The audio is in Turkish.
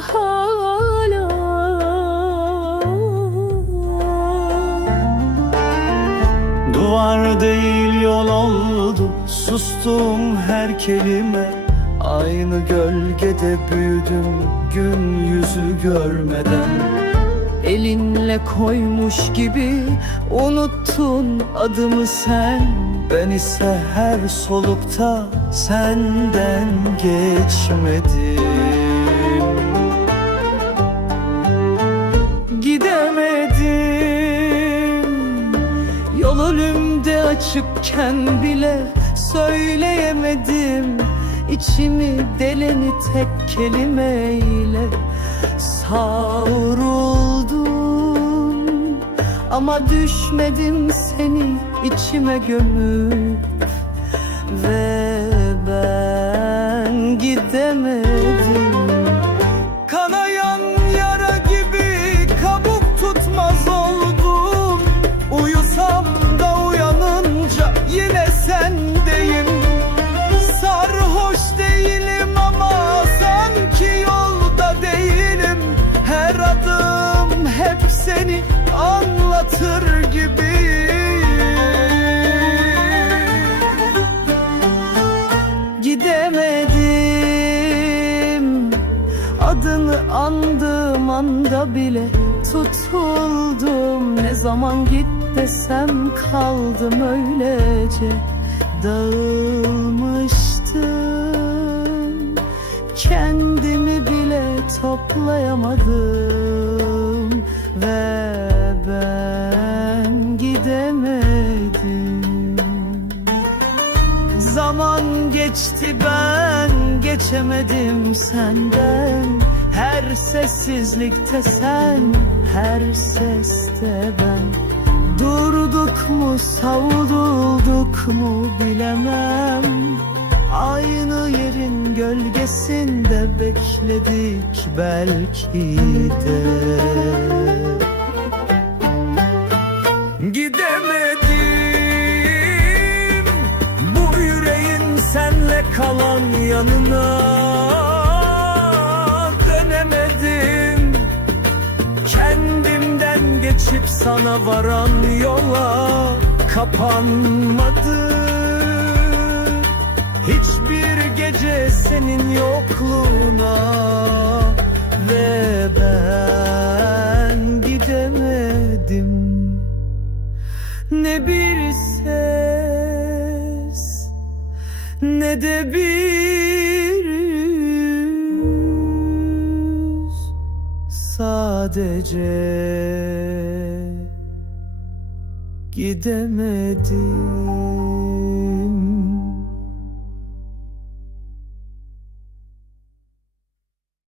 hala. Duvar değil yol oldu Sustum her kelime. Aynı gölgede büyüdüm gün yüzü görmeden. Elinle koymuş gibi unuttun adımı sen. Ben ise her solukta senden geçmedim. Açıkken bile söyleyemedim. İçimi deleni tek kelimeyle savruldum. Ama düşmedim seni içime gömüp Ve anlatır gibi. Gidemedim. Adını andığım anda bile tutuldum. Ne zaman git desem kaldım öylece. Dağılmıştım. Kendimi bile toplayamadım Zaman geçti ben geçemedim senden. Her sessizlikte sen, her seste ben. Durduk mu savrulduk mu bilemem. Aynı yerin gölgesinde bekledik belki de. Gidemedim kalan yanına Dönemedim. Kendimden geçip sana varan yola Kapanmadı Hiçbir gece senin yokluğuna Ve ben gidemedim. Ne bir ne de bir yüz sadece gidemedim